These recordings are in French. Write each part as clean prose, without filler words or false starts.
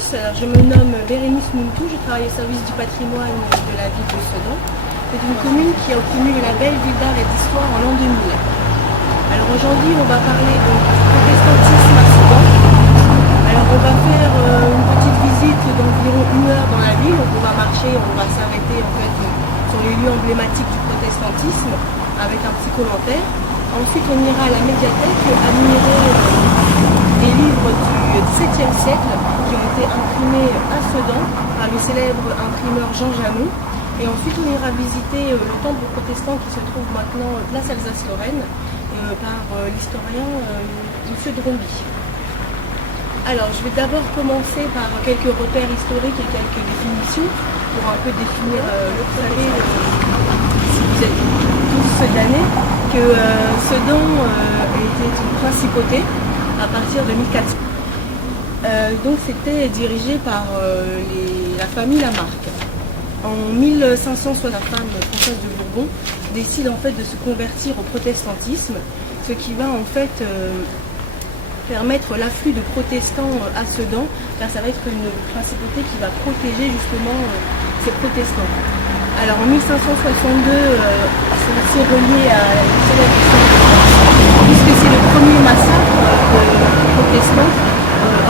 tous, alors je me nomme Bérénice Mountou, je travaille au service du patrimoine de la ville de Sedan. C'est une commune qui a obtenu le label Ville d'art et d'histoire en l'an 2000. Alors aujourd'hui on va parler du protestantisme à Sedan. Alors on va faire une petite visite d'environ 1 heure dans la ville, donc on va marcher, on va s'arrêter en fait sur les lieux emblématiques du protestantisme avec un petit commentaire. Ensuite on ira à la médiathèque admirer des livres du XVIIe siècle qui ont été imprimés à Sedan par le célèbre imprimeur Jean Jameau. Et ensuite on ira visiter le temple protestant qui se trouve maintenant place Alsace-Lorraine par l'historien M. Dromby. Alors je vais d'abord commencer par quelques repères historiques et quelques définitions pour un peu définir, vous savez, si vous êtes tous sedanais, que Sedan était une principauté à partir de 1400. Donc c'était dirigé par la famille Lamarck. En 1560, la femme Françoise de Bourbon décide en fait de se convertir au protestantisme, ce qui va en fait permettre l'afflux de protestants à Sedan, car ça va être une principauté qui va protéger justement ces protestants. Alors en 1562, c'est assez relié à la puisque c'est le premier massacre de protestants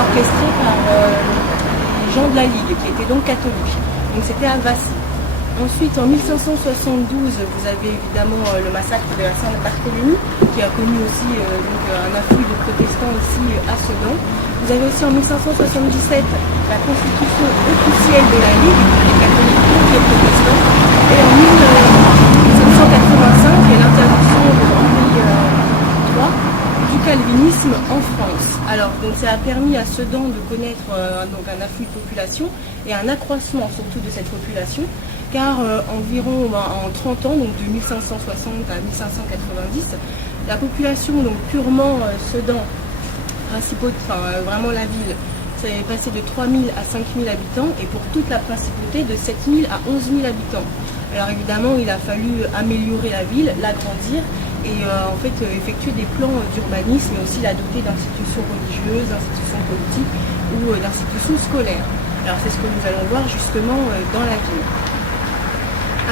orchestré par les gens de la Ligue, qui étaient donc catholiques. Donc c'était à Vassy. Ensuite, en 1572, vous avez évidemment le massacre de la Saint-Barthélemy, qui a connu aussi donc, un afflux de protestants ici à Sedan. Vous avez aussi en 1577 la constitution officielle de la Ligue, les catholiques contre les protestants. Et en 1785, l'interdiction de Henri III du calvinisme en France. Alors, donc, ça a permis à Sedan de connaître donc un afflux de population et un accroissement surtout de cette population, car environ en 30 ans, donc de 1560 à 1590, la population donc purement Sedan, vraiment la ville, c'est passé de 3000 à 5000 habitants, et pour toute la principauté de 7000 à 11 000 habitants. Alors évidemment, il a fallu améliorer la ville, l'agrandir, et en fait effectuer des plans d'urbanisme, mais aussi la doter d'institutions religieuses, d'institutions politiques ou d'institutions scolaires. Alors c'est ce que nous allons voir justement dans la ville.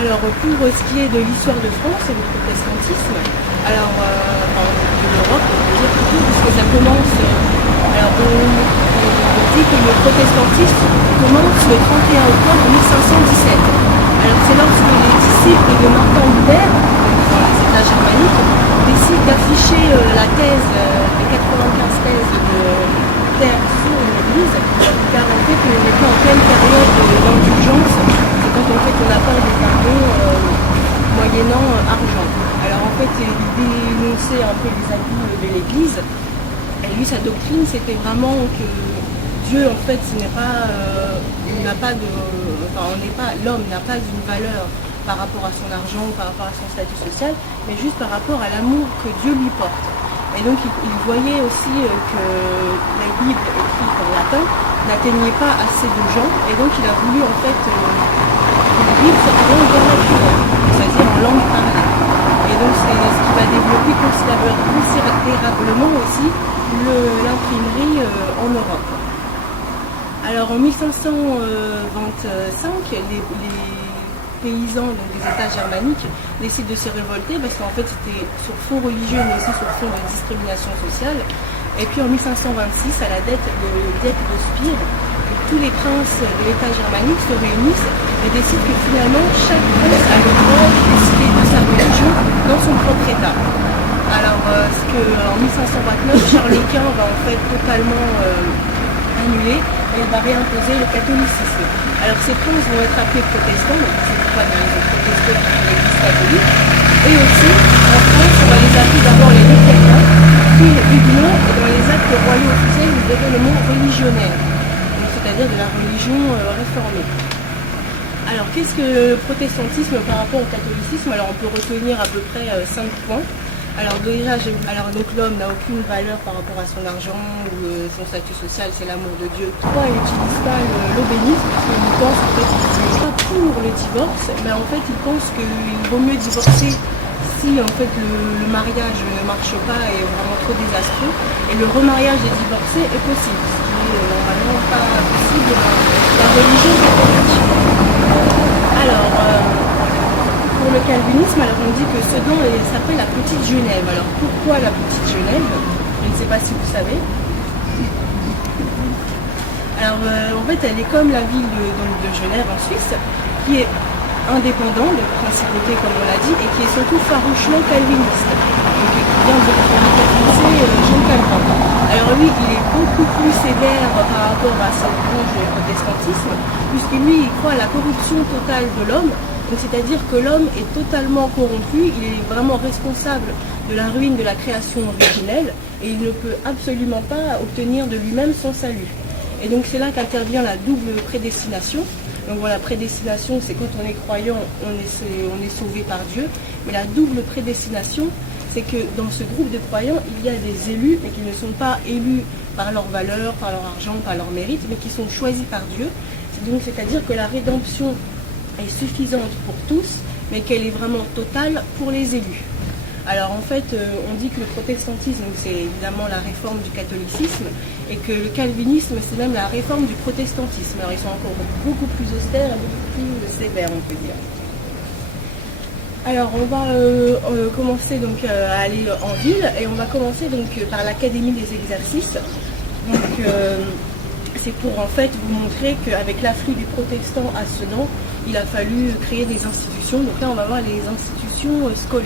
Alors pour ce qui est de l'histoire de France et du protestantisme, alors de l'Europe, on peut dire plutôt, puisque ça commence, alors on dit que le protestantisme commence le 31 octobre 1517. Alors c'est lorsque les disciples de Martin Luther, dans les États germaniques, décident d'afficher la thèse, les 95 thèses de Luther sur une église, car en fait on était en pleine période d'indulgence, et quand en fait on accorde des pardons moyennant argent. Alors en fait il dénonçait un peu les abus de l'église, et lui sa doctrine c'était vraiment que Dieu en fait ce n'est pas, l'homme n'a pas une valeur par rapport à son argent, par rapport à son statut social, mais juste par rapport à l'amour que Dieu lui porte. Et donc il voyait aussi que la Bible écrite en latin n'atteignait pas assez de gens, et donc il a voulu en fait une Bible en langue vernaculière, c'est-à-dire en langue parlée. Et donc c'est ce qui va développer considérablement aussi l'imprimerie en Europe. Alors en 1525, les paysans des États germaniques décident de se révolter parce qu'en fait c'était sur fond religieux mais aussi sur fond de discrimination sociale. Et puis en 1526, à la dette de Spire, tous les princes de l'État germanique se réunissent et décident que finalement chaque prince a le droit de décider de sa religion dans son propre État. Alors ce que en 1529, Charles Quint va en fait totalement annulé, et il va réimposer le catholicisme. Alors ces princes vont être appelés protestants, donc c'est pas les protestants de l'église catholique, et aussi en France on va les appeler d'abord les luthériens, puis les huguenots, et dans les actes royaux officiels vous verrez le mot religionnaire, c'est-à-dire de la religion réformée. Alors qu'est-ce que le protestantisme par rapport au catholicisme? Alors on peut retenir à peu près 5 points. Alors déjà, donc l'homme n'a aucune valeur par rapport à son argent ou son statut social, c'est l'amour de Dieu. Pourquoi il n'utilise pas l'eubénisme? Parce qu'il pense en fait qu'il n'est pas pour le divorce, mais en fait il pense qu'il vaut mieux divorcer si en fait le mariage ne marche pas et est vraiment trop désastreux, et le remariage des divorcés est possible, ce qui n'est normalement pas possible religion catholique. Alors, pour le calvinisme, alors on dit que Sedan s'appelle la Petite Genève. Alors pourquoi la Petite Genève? Je ne sais pas si vous savez. Alors en fait, elle est comme la ville de Genève en Suisse, qui est indépendante de principauté comme on l'a dit, et qui est surtout farouchement calviniste. Donc qui vient de Jean Calvin. Alors lui, il est beaucoup plus sévère par rapport à cette branche du protestantisme, puisque lui, il croit à la corruption totale de l'homme. C'est-à-dire que l'homme est totalement corrompu, il est vraiment responsable de la ruine de la création originelle, et il ne peut absolument pas obtenir de lui-même son salut. Et donc c'est là qu'intervient la double prédestination. Donc voilà, la prédestination, c'est quand on est croyant, on est sauvé par Dieu. Mais la double prédestination, c'est que dans ce groupe de croyants, il y a des élus, mais qui ne sont pas élus par leur valeur, par leur argent, par leur mérite, mais qui sont choisis par Dieu. Donc c'est-à-dire que la rédemption est suffisante pour tous, mais qu'elle est vraiment totale pour les élus. Alors en fait, on dit que le protestantisme, c'est évidemment la réforme du catholicisme, et que le calvinisme, c'est même la réforme du protestantisme. Alors ils sont encore beaucoup plus austères et beaucoup plus sévères, on peut dire. Alors on va commencer donc à aller en ville, et on va commencer donc par l'Académie des exercices. Donc c'est pour en fait vous montrer qu'avec l'afflux du protestant à Sedan, il a fallu créer des institutions. Donc là on va voir les institutions scolaires.